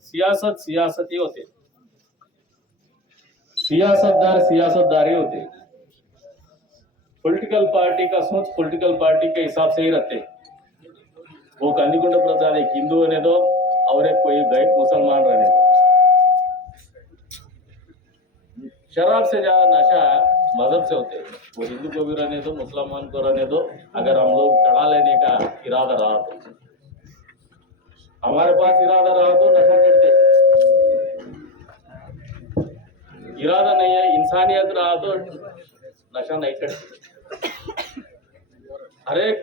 सियासत सियासती होते, सियासतदार सियासतदारी होते। पॉलिटिकल पार्टी का सोच पॉलिटिकल पार्टी के हिसाब से ही रहते। वो कंदिकुंड प्रसाद एक हिंदू रहने दो और एक कोई गैर मुसलमान रहने दो। शराब से ज्यादा नशा मजहब से होते। वो हिंदू को भी रहने दो, मुसलमान को रहने दो, अगर हम लोग चढ़ा लेने का इरादा रहा तो। हमारे पास इरादा रहा तो नशा करते, इरादा नहीं है, इंसानियत रहा तो नशा नहीं करते। हर एक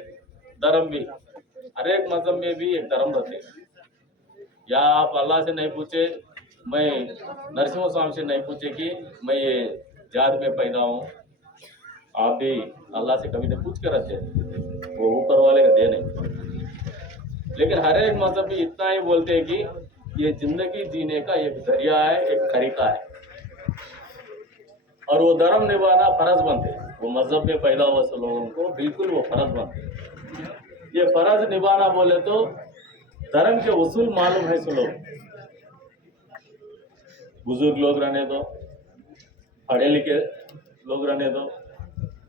धर्म भी, हर एक मजहब में भी एक धर्म रहते। या आप अल्लाह से नहीं पूछे, मैं नरसिम्हा स्वामी से नहीं पूछे कि मैं ये जात में पैदा हूँ, आप भी अल्लाह से कभी नहीं पूछ कर रहते, वो ऊपर वाले का दे नहीं। लेकिन हर एक मजहब भी इतना ही बोलते हैं कि ये जिंदगी जीने का एक जरिया है, एक तरीका है, और वो धर्म निभाना फर्ज बनते। वो मजहब में पैदा हुआ से लोगों को बिल्कुल वो फर्ज बनते। ये फर्ज निभाना बोले तो धर्म के उसूल मालूम है। सुनो, बुजुर्ग लोग रहने दो, पढ़े लिखे लोग रहने दो,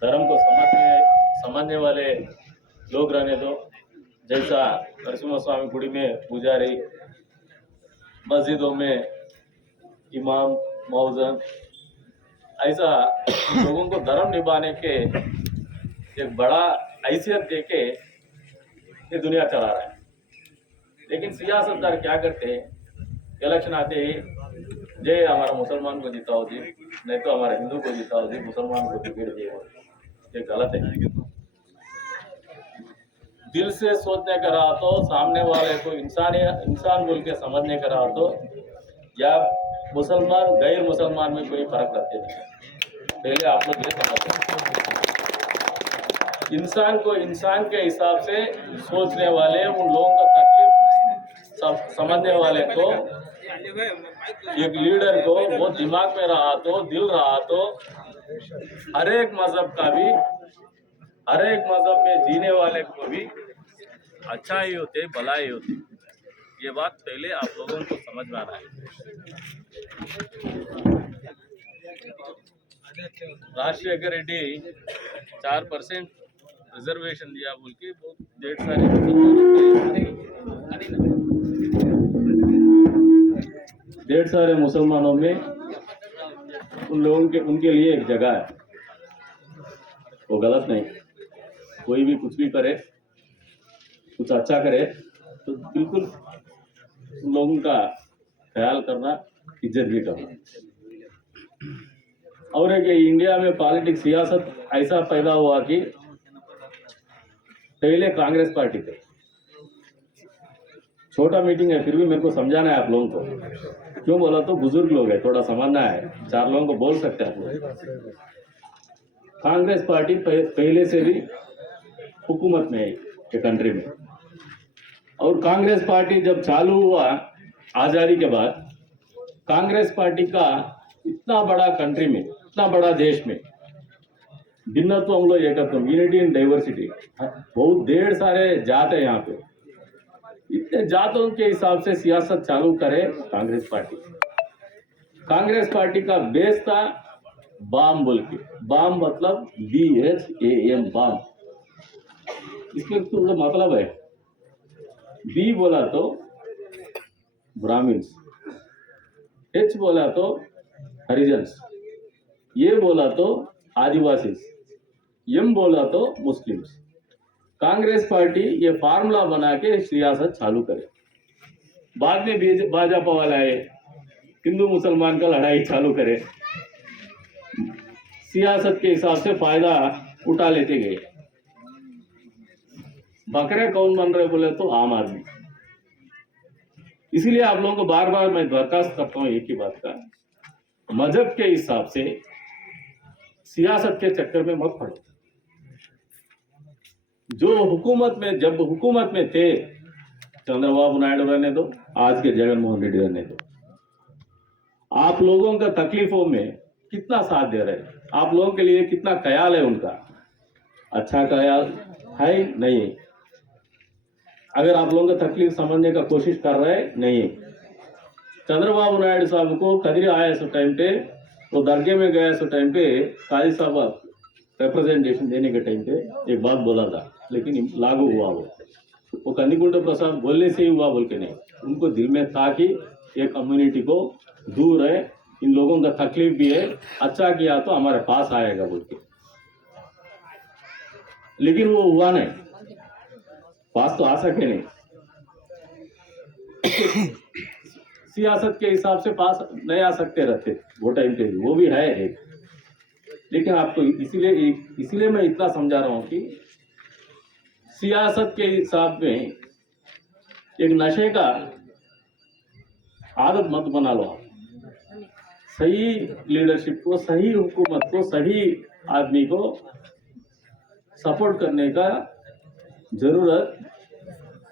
धर्म को समझने वाले लोग रहने दो। जैसा नरसिम्हा स्वामी गुड़ी में पुजारी, मस्जिदों में इमाम मौजन, ऐसा लोगों को धर्म निभाने के एक बड़ा हैसियत देके ये दुनिया चला रहा है। लेकिन सियासतदार क्या करते हैं, इलेक्शन आते ही जय हमारा मुसलमान को जिताओ जी, नहीं तो हमारे हिंदू को जिताओ जी, मुसलमान को टिकट दिए। ये गलत है। दिल से सोचने का रहा तो, सामने वाले को इंसान बोल के समझने का रहा तो, या मुसलमान गैर मुसलमान में कोई फर्क रखते नहीं। पहले आप लोग ये समझते, इंसान को इंसान के हिसाब से सोचने वाले, उन लोगों का तकलीफ समझने वाले को, एक लीडर को वो दिमाग में रहा तो, दिल रहा तो, हर एक मजहब का भी, हर एक मजहब में जीने वाले को भी अच्छा ही होते, भला ही होते। ये बात पहले आप लोगों को समझ में आना है। राजशेखर रेड्डी 4% रिजर्वेशन दिया बोल के बहुत ढेर सारे मुसलमानों में उन लोगों के, उनके लिए एक जगह है। वो गलत नहीं, कोई भी कुछ भी करे, कुछ अच्छा करे तो बिल्कुल उन लोगों का ख्याल करना, इज्जत भी करना। और एक इंडिया में पॉलिटिक्स सियासत ऐसा पैदा हुआ कि पहले कांग्रेस पार्टी थे। छोटा मीटिंग है फिर भी मेरे को समझाना है आप लोगों को। क्यों बोला तो बुजुर्ग लोग है, थोड़ा समझना है, 4 लोगों को बोल सकते हैं आप लोग। कांग्रेस पार्टी पहले से भी हुकूमत में है ये कंट्री में, और कांग्रेस पार्टी जब चालू हुआ आजादी के बाद, कांग्रेस पार्टी का इतना बड़ा कंट्री में, इतना बड़ा देश में भिन्नत्व हम लोग एकत्व, यूनिटी इन डाइवर्सिटी, बहुत ढेर सारे जात है यहाँ पे। इतने जातों के हिसाब से सियासत चालू करे कांग्रेस पार्टी। कांग्रेस पार्टी का बेस था बाम बोल के, बाम मतलब BHAM, बाम। इसमें तो मतलब है, बी बोला तो ब्राह्मण्स, H बोला तो हरिजन्स, ये बोला तो आदिवासी, M बोला तो मुस्लिम्स। कांग्रेस पार्टी ये फार्मूला बना के सियासत चालू करे। बाद में भाजपा वाला है, हिंदू मुसलमान का लड़ाई चालू करे, सियासत के हिसाब से फायदा उठा लेते गए। बकरे कौन बन रहे बोले तो आम आदमी। इसीलिए आप लोगों को बार बार मैं दरखास्त करता हूं एक ही बात का, मजहब के हिसाब से सियासत के चक्कर में मत पड़ो। जो हुकूमत में, जब हुकूमत में थे चंद्रबाबू नायडू रहने दो, आज के जगन मोहन रेड्डी रहने दो, आप लोगों का तकलीफों में कितना साथ दे रहे हैं, आप लोगों के लिए कितना ख्याल है उनका, अच्छा ख्याल है नहीं। अगर आप लोगों को तकलीफ समझने का कोशिश कर रहे नहीं है। चंद्रबाबू नायडू साहब को कदरी आया उस टाइम पे, वो दरगे में गया उस टाइम पे, काजी साहब रिप्रेजेंटेशन देने के टाइम पे एक बात बोला था, लेकिन लागू हुआ वो कंदिकुंट प्रसाद बोलने से ही हुआ बोल के नहीं, उनको दिल में था कि ये कम्युनिटी को दूर है, इन लोगों का तकलीफ भी है, अच्छा किया तो हमारे पास आएगा बोल के, लेकिन वो हुआ नहीं, पास तो आ सके नहीं। सियासत के हिसाब से पास नहीं आ सकते रहते वो टाइम पे, वो भी है एक, लेकिन आपको इसीलिए मैं इतना समझा रहा हूं कि सियासत के हिसाब में एक नशे का आदत मत बना लो आप। सही लीडरशिप को, सही हुकूमत को, सही आदमी को सपोर्ट करने का जरूरत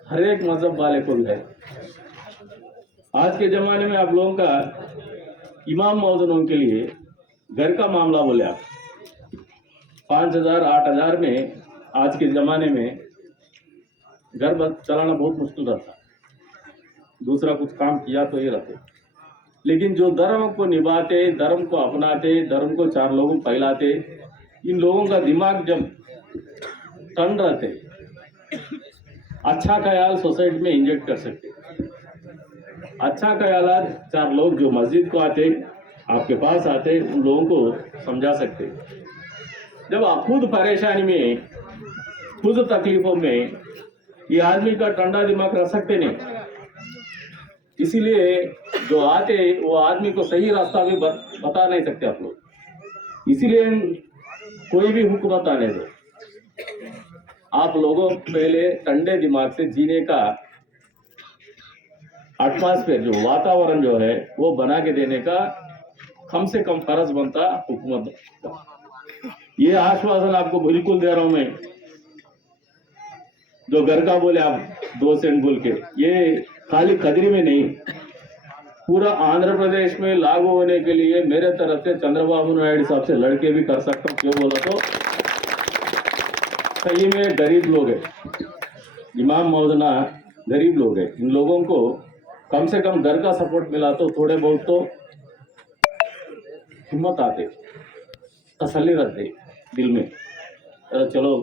हर एक मजहब वाले को भी है। आज के जमाने में आप लोगों का इमाम मौजूदों के लिए घर का मामला बोले आप 5,000 8,000 में आज के जमाने में घर चलाना बहुत मुश्किल रहता, दूसरा कुछ काम किया तो ये रहते, लेकिन जो धर्म को निभाते, धर्म को अपनाते, धर्म को 4 लोगों को फैलाते, इन लोगों का दिमाग जब टर्न रहते, अच्छा ख्याल सोसाइटी में इंजेक्ट कर सकते। अच्छा ख्याल 4 लोग जो मस्जिद को आते, आपके पास आते, उन लोगों को समझा सकते। जब आप खुद परेशानी में, खुद तकलीफों में, ये आदमी का ठंडा दिमाग रख सकते नहीं, इसीलिए जो आते वो आदमी को सही रास्ता भी बता नहीं सकते आप लोग, इसीलिए कोई भी हुकूमत आने दो, आप लोगों पहले ठंडे दिमाग से जीने का एटमॉस्फेयर, जो वातावरण जो है वो बना के देने का कम से कम फर्ज बनता हुकूमत का। ये आश्वासन आपको बिल्कुल दे रहा हूं मैं, जो घर का बोले आप 2 सेंट बोल के, ये खाली कदरी में नहीं, पूरा आंध्र प्रदेश में लागू होने के लिए मेरे तरफ से चंद्रबाबू नायडू साहब से लड़के भी कर सकता हूँ। क्यों बोला तो सही में गरीब लोग हैं, इमाम मौलाना गरीब लोग हैं, इन लोगों को कम से कम घर का सपोर्ट मिला तो थोड़े बहुत तो हिम्मत आते, तसल्ली रहते दिल में, चलो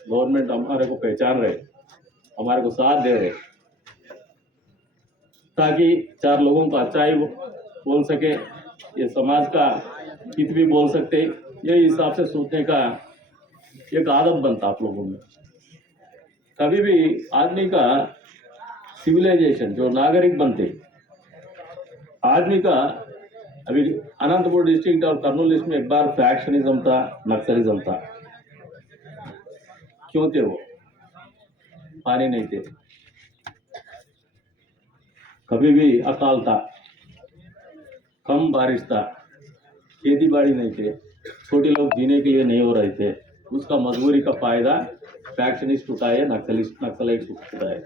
गवर्नमेंट हमारे को पहचान रहे, हमारे को साथ दे रहे, ताकि 4 लोगों को अच्छाई बोल सके, ये समाज का हित भी बोल सकते, ये हिसाब से सोचने का एक आदत बनता आप लोगों में। कभी भी आदमी का सिविलाइजेशन, जो नागरिक बनते, आदमी का अभी अनंतपुर डिस्ट्रिक्ट और कर्नूल लिस्ट में एक बार फैक्शनिज्म था, नक्सलिज्म था, क्यों थे वो? पानी नहीं थे, कभी भी अकाल था, कम बारिश था, खेती बाड़ी नहीं थे, छोटे लोग जीने के लिए नहीं हो रहे थे, उसका मजबूरी का फायदा फैक्शनिस्ट उठाए, नक्सलाइट उठाए।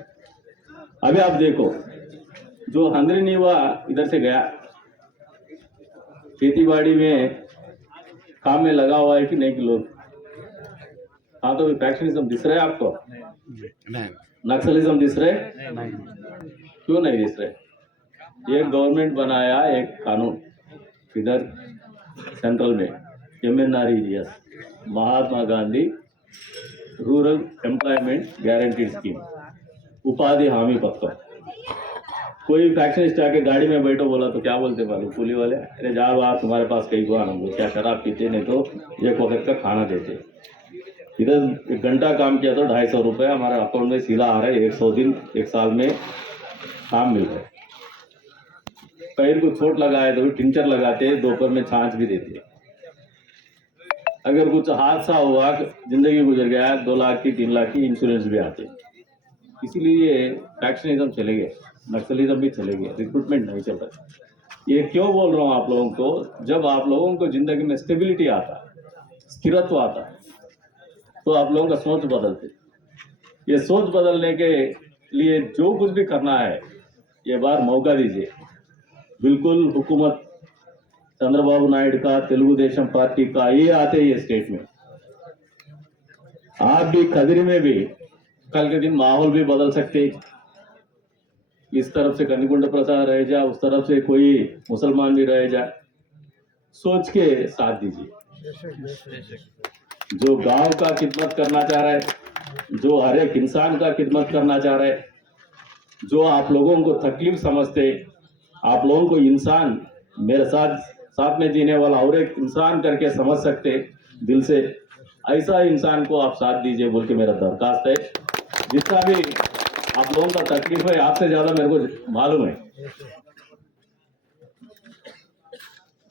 अभी आप देखो, जो हंद्री नीवा इधर से गया, खेती बाड़ी में काम में लगा हुआ है कि नहीं कि लोग, हाँ तो फैक्शनिज्म दिख रहा है आपको? नहीं। नक्सलिज्म दिख रहे? नहीं। क्यों नहीं दिख रहे? एक गवर्नमेंट बनाया एक कानून इधर सेंट्रल में, MNREGS, Mahatma Gandhi rural employment guaranteed scheme, उपाधि हामी पत्र। कोई फैक्शनिस्ट आके गाड़ी में बैठो बोला तो क्या बोलते मालूम? पुलिस वाले, अरे जाओ आप, तुम्हारे पास कई को आना, क्या शराब पीते, नहीं तो 1 वक्त का खाना देते। इधर 1 घंटा काम किया तो 250 रुपये हमारे अकाउंट में सीधा आ रहा है, 100 दिन 1 साल में काम मिल रहा है। पैर को चोट लगाए तो भी टिंचर लगाते, दोपहर में छाछ भी देते। अगर कुछ हादसा हुआ, जिंदगी गुजर गया, 2 लाख की 3 लाख की इंश्योरेंस भी आते। इसीलिए फैक्शनिज्म चले गए, नक्सलिज्म भी चले गए, रिक्रूटमेंट नहीं चल रहा। ये क्यों बोल रहा हूँ आप लोगों को? जब आप लोगों को जिंदगी में स्टेबिलिटी आता, स्थिरत्व आता, तो आप लोगों का सोच बदलते। ये सोच बदलने के लिए जो कुछ भी करना है, ये बार मौका दीजिए। बिल्कुल हुकूमत चंद्रबाबू नायडू का, तेलुगु देशम पार्टी का ये आते ये स्टेट में, आप भी कदरी में भी कल के दिन माहौल भी बदल सकते। इस तरफ से कनिकुंड प्रसाद रह जाए, उस तरफ से कोई मुसलमान भी रह जाए, सोच के साथ दीजिए। जो गांव का खिदमत करना चाह रहा है, जो हर एक इंसान का खिदमत करना चाह रहा है, जो आप लोगों को तकलीफ समझते, आप लोगों को इंसान मेरे साथ में जीने वाला और एक इंसान करके समझ सकते दिल से, ऐसा इंसान को आप साथ दीजिए बोल के मेरा दरखास्त है। जितना भी आप लोगों का तकलीफ है, आपसे ज्यादा मेरे को मालूम है।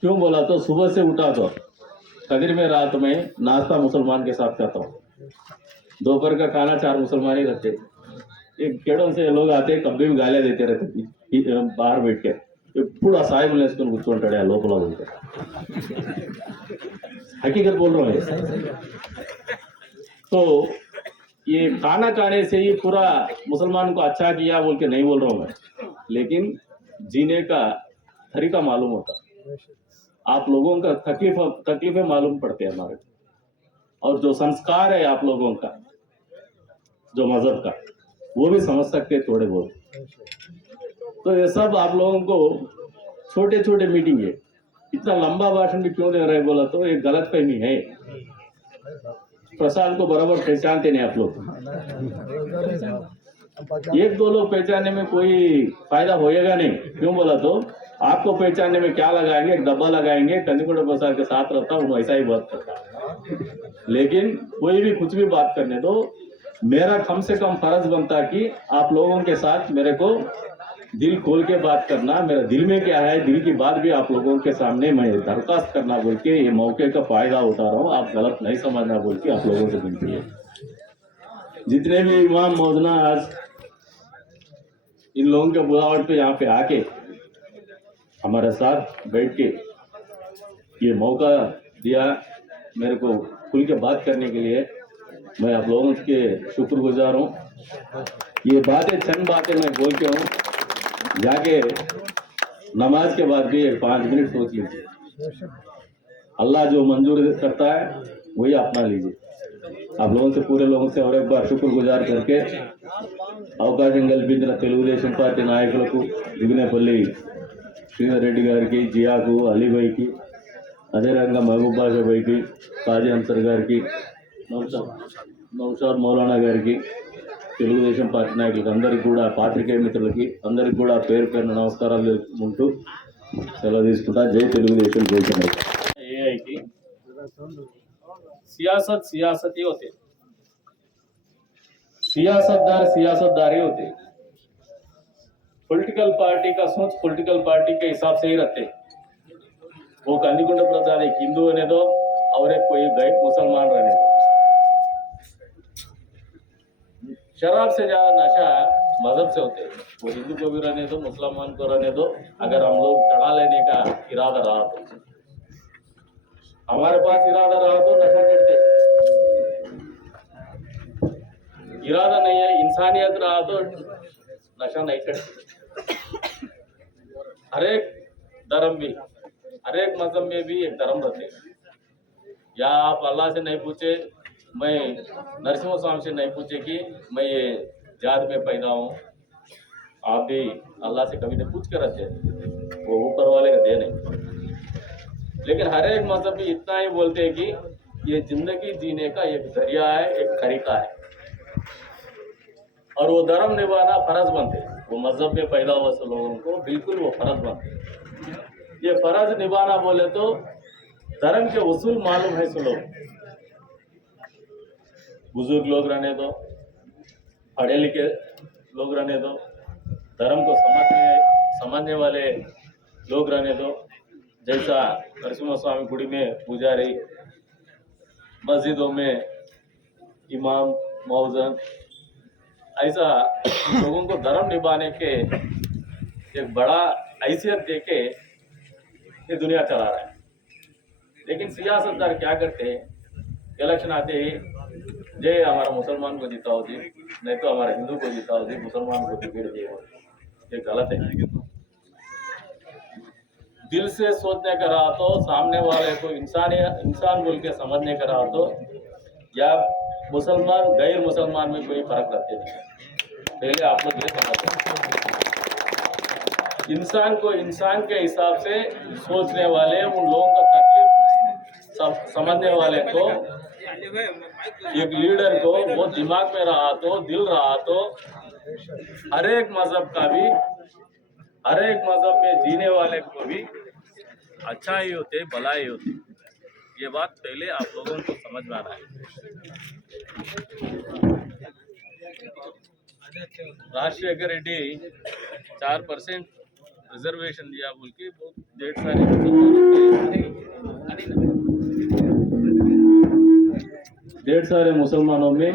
क्यों बोला तो सुबह से उठा तो कदर में रात में नाश्ता मुसलमान के साथ करता हूँ, दोपहर का खाना 4 मुसलमान ही रखते। एक खेड़ों से लोग आते, कभी भी गालियां देते रहते बाहर बैठ के, पूरा साहिब ने इसको కూర్చుంటాడు లోపల बोलते। हकीकत बोल रहा हूँ। तो ये खाना खाने से ही पूरा मुसलमान को अच्छा किया बोल के नहीं बोल रहा हूँ मैं, लेकिन जीने का तरीका मालूम होता, आप लोगों का तकलीफें मालूम पड़ते हैं हमारे, और जो संस्कार है आप लोगों का, जो मजहब का, वो भी समझ सकते थोड़े बहुत। तो ये सब आप लोगों को छोटे छोटे मीटिंग है, इतना लंबा भाषण भी क्यों दे रहे बोला तो एक गलत फहमी है। प्रसाद को बराबर पहचानते नहीं आप लोग, एक दो लोग पहचानने में कोई फायदा होएगा नहीं। क्यों बोला तो आपको पहचानने में क्या लगाएंगे, एक डब्बा लगाएंगे, कनिकुंड प्रसाद के साथ रहता हूँ ऐसा ही बात करता। लेकिन कोई भी कुछ भी बात करने दो, मेरा कम से कम फर्ज बनता कि आप लोगों के साथ मेरे को दिल खोल के बात करना, मेरा दिल में क्या है, दिल की बात भी आप लोगों के सामने मैं दरखास्त करना बोल के ये मौके का फायदा उठा रहा हूँ, आप गलत नहीं समझना बोल के आप लोगों से विनती है। जितने भी इमाम मौजना आज इन लोगों के बुलावट पे यहाँ पे आके हमारे साथ बैठ के ये मौका दिया मेरे को खुल के बात करने के लिए, मैं आप लोगों के शुक्रगुजार हूँ। ये बातें चंद बातें मैं बोल के हूँ, जाके नमाज के बाद भी 5 मिनट सोच लीजिए, अल्लाह जो मंजूर करता है वही अपना लीजिए। आप लोगों से, पूरे लोगों से और एक बार शुक्रगुजार करके అవకాశం కల్పించిన తెలుగుదేశం పార్టీ నాయకులకు, దిగునేపల్లి శ్రీధర్ రెడ్డి గారికి, జియాకు, అలీభాయ్కి, అదేవిధంగా మహబూబ్ బాషా భాయ్కి, కాజీ అన్సర్ గారికి, నౌషాద్ మౌలానా గారికి, తెలుగుదేశం పార్టీ నాయకులకు అందరికీ కూడా, పాత్రికేయ మిత్రులకి అందరికీ కూడా పేరు పేరున నమస్కారాలు తెలుపుకుంటూ సెలవు తీసుకుంటా। జై తెలుగుదేశం, జై చంద్రబాబు। ఏఐకి सियासत ही होते, सियासतदारी होते। पॉलिटिकल पार्टी का सोच पॉलिटिकल पार्टी के हिसाब से ही रहते। वो कनिकुंड प्रसाद एक हिंदू रहने दो और एक कोई गैर मुसलमान रहने दो, शराब से ज्यादा नशा मजहब से होते। वो हिंदू को भी रहने दो, मुसलमान को रहने दो, अगर हम लोग चढ़ा लेने का इरादा रहा तो, हमारे पास इरादा रहा तो नशा करते, इरादा नहीं है, इंसानियत रहा तो नशा नहीं करते। हर एक धर्म भी, हर एक मजहब में भी एक धर्म रहते। या आप अल्लाह से नहीं पूछे, मैं नरसिंह स्वामी से नहीं पूछे कि मैं ये जात में पैदा हूँ, आप भी अल्लाह से कभी नहीं पूछ कर रहते, वो ऊपर वाले का दे नहीं। लेकिन हर एक मजहब भी इतना ही बोलते हैं कि ये जिंदगी जीने का एक जरिया है, एक तरीका है, और वो धर्म निभाना फर्ज बनते। वो मजहब में पैदा हुआ सब लोगों को बिल्कुल वो फर्ज बनते। ये फर्ज निभाना बोले तो धर्म के उसूल मालूम है सब लोग, बुजुर्ग लोग रहने दो, पढ़े लिखे लोग रहने दो, धर्म को समझने वाले लोग रहने दो। जैसा नरसिंह स्वामी गुड़ी में पुजारी, मस्जिदों में इमाम मौजन, ऐसा लोगों को धर्म निभाने के एक बड़ा हैसियत देके ये दुनिया चला रहा है। लेकिन सियासतदार क्या करते हैं, इलेक्शन आते ही जय हमारा मुसलमान को जिताओ जी, नहीं तो हमारे हिंदू को जिताओ जी, मुसलमान को टिकट दिए, ये गलत है। दिल से सोचने का रहा तो, सामने वाले को इंसान बोल के समझने का रहा तो, या मुसलमान गैर मुसलमान में कोई फर्क रखते नहीं। पहले आप लोग ये समझो, इंसान को इंसान के हिसाब से सोचने वाले, उन लोगों का तकलीफ समझने वाले को, एक लीडर को वो दिमाग में रहा तो, दिल रहा तो, हर एक मजहब का भी, हर एक मजहब में जीने वाले को भी अच्छा ही होते, भला ही होते। ये बात पहले आप लोगों को समझ में आना है। राजशेखर रेड्डी 4% रिजर्वेशन दिया बोल के बहुत ढेर सारे मुसलमानों में